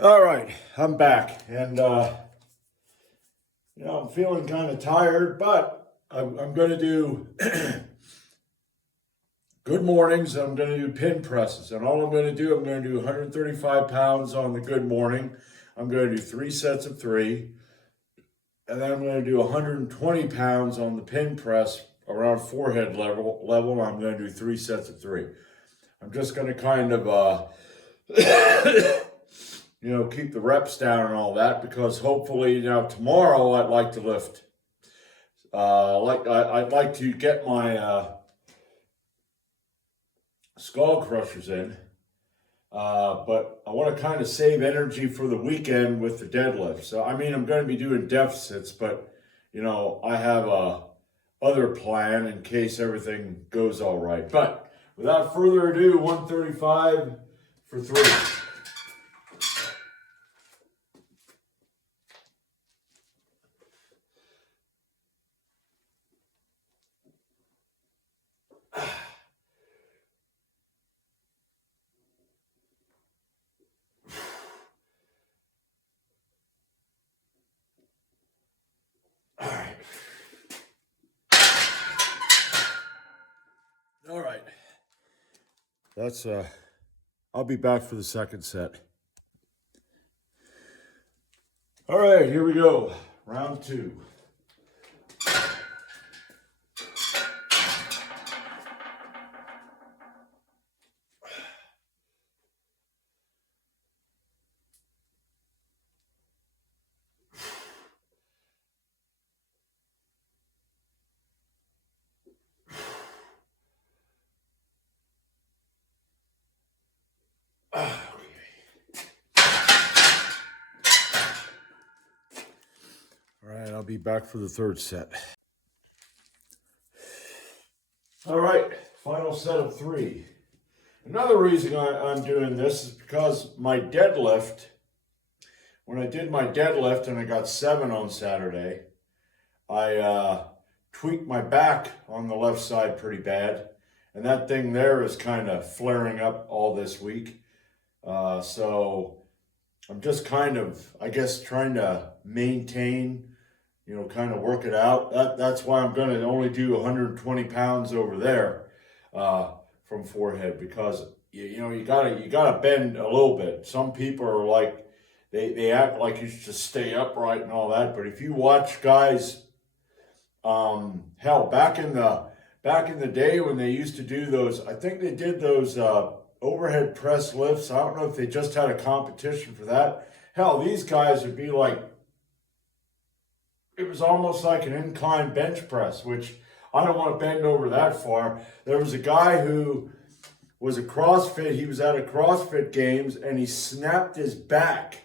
All right, I'm back, and I'm feeling kind of tired, but I'm going to do good mornings. I'm going to do pin presses, and all I'm going to do, I'm going to do 135 pounds on the good morning. I'm going to do 3 sets of 3, and then I'm going to do 120 pounds on the pin press around forehead level. I'm going to do 3 sets of 3. I'm just going to kind of keep the reps down and all that, because hopefully tomorrow I'd like to lift. I'd like to get my skull crushers in, but I want to kind of save energy for the weekend with the deadlift. So I'm going to be doing deficits, but I have a other plan in case everything goes all right. But without further ado, 135 for 3. All right. That's I'll be back for the second set. All right, here we go. Round 2. All right, I'll be back for the third set. All right, final set of 3. Another reason I'm doing this is because my deadlift, when I did my deadlift and I got 7 on Saturday, I tweaked my back on the left side pretty bad. And that thing there is kind of flaring up all this week. So I'm just kind of, I guess, trying to maintain, kind of work it out. That's why I'm going to only do 120 pounds over there from forehead, because you gotta bend a little bit. Some people are like, they act like you should just stay upright and all that. But if you watch guys, hell, back in the day when they used to do those, I think they did those overhead press lifts. I don't know if they just had a competition for that. Hell, these guys would be like, it was almost like an incline bench press, which I don't want to bend over that far. There was a guy who was a CrossFit. He was at a CrossFit Games, and he snapped his back,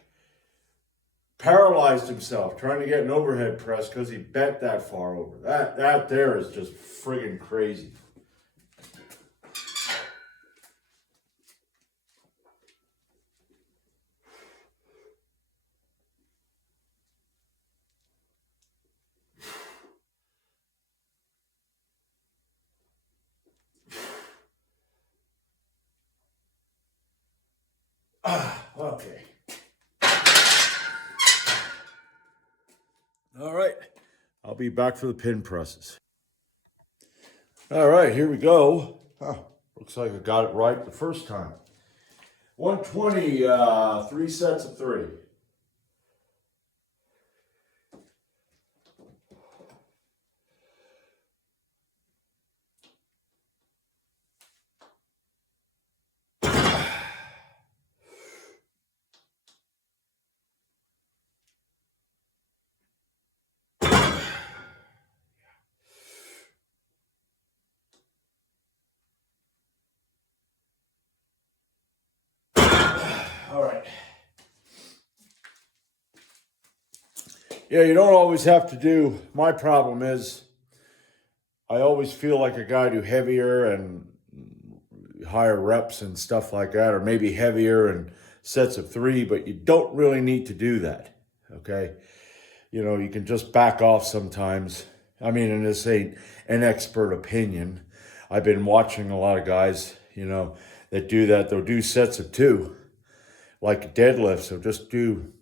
paralyzed himself trying to get an overhead press because he bent that far over. That there is just friggin' crazy. Okay. All right. I'll be back for the pin presses. All right, here we go. Looks like I got it right the first time. 120, 3 sets of 3. All right. Yeah, you don't always have to do, my problem is I always feel like I gotta do heavier and higher reps and stuff like that, or maybe heavier and sets of 3, but you don't really need to do that, okay? You can just back off sometimes. And this ain't an expert opinion. I've been watching a lot of guys, that do that. They'll do sets of 2, like deadlifts. They'll just do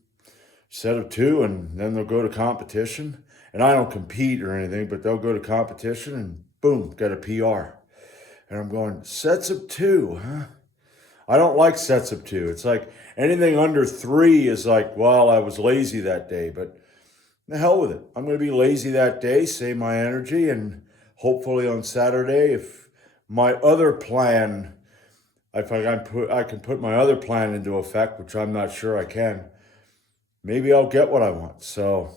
set of 2 and then they'll go to competition. And I don't compete or anything, but they'll go to competition and boom, get a PR. And I'm going, sets of 2, huh? I don't like sets of 2. It's like anything under 3 is like, well, I was lazy that day, but the hell with it. I'm going to be lazy that day, save my energy, and hopefully on Saturday, if my other plan, if I can put my other plan into effect, which I'm not sure I can, maybe I'll get what I want. So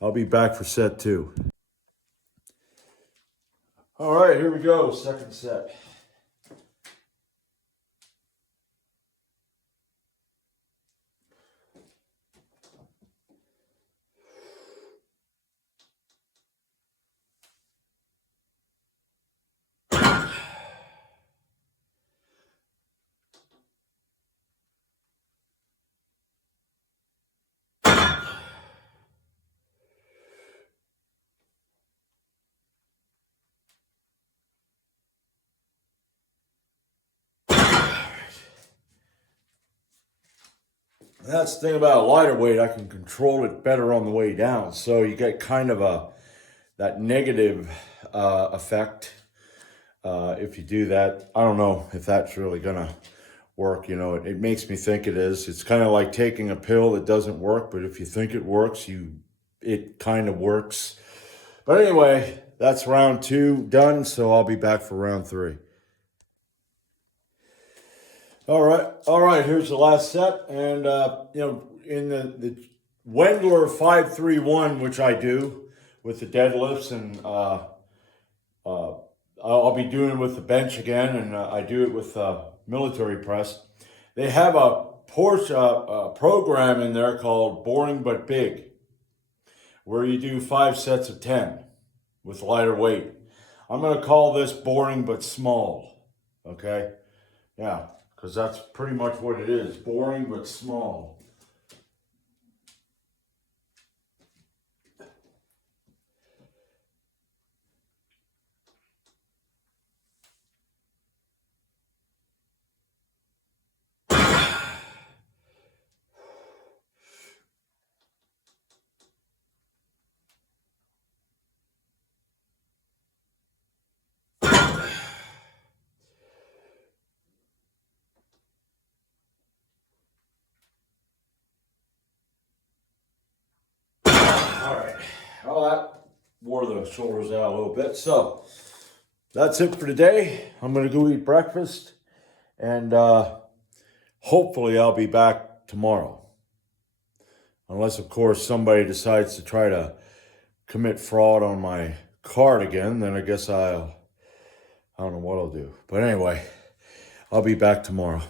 I'll be back for set 2. All right, here we go. Second set. That's the thing about a lighter weight, I can control it better on the way down. So you get kind of that negative effect if you do that. I don't know if that's really gonna work. It makes me think it is. It's kind of like taking a pill that doesn't work, but if you think it works, it kind of works. But anyway, that's round 2 done. So I'll be back for round 3. All right. Here's the last set, and in the Wendler 531, which I do with the deadlifts, and I'll be doing it with the bench again, and I do it with military press. They have a program in there called Boring But Big, where you do 5 sets of 10 with lighter weight. I'm going to call this Boring But Small. Okay, yeah. Because that's pretty much what it is. Boring but small. All right. Well, that wore the shoulders out a little bit. So that's it for today. I'm going to go eat breakfast. And hopefully I'll be back tomorrow. Unless, of course, somebody decides to try to commit fraud on my card again. Then I guess I don't know what I'll do. But anyway, I'll be back tomorrow.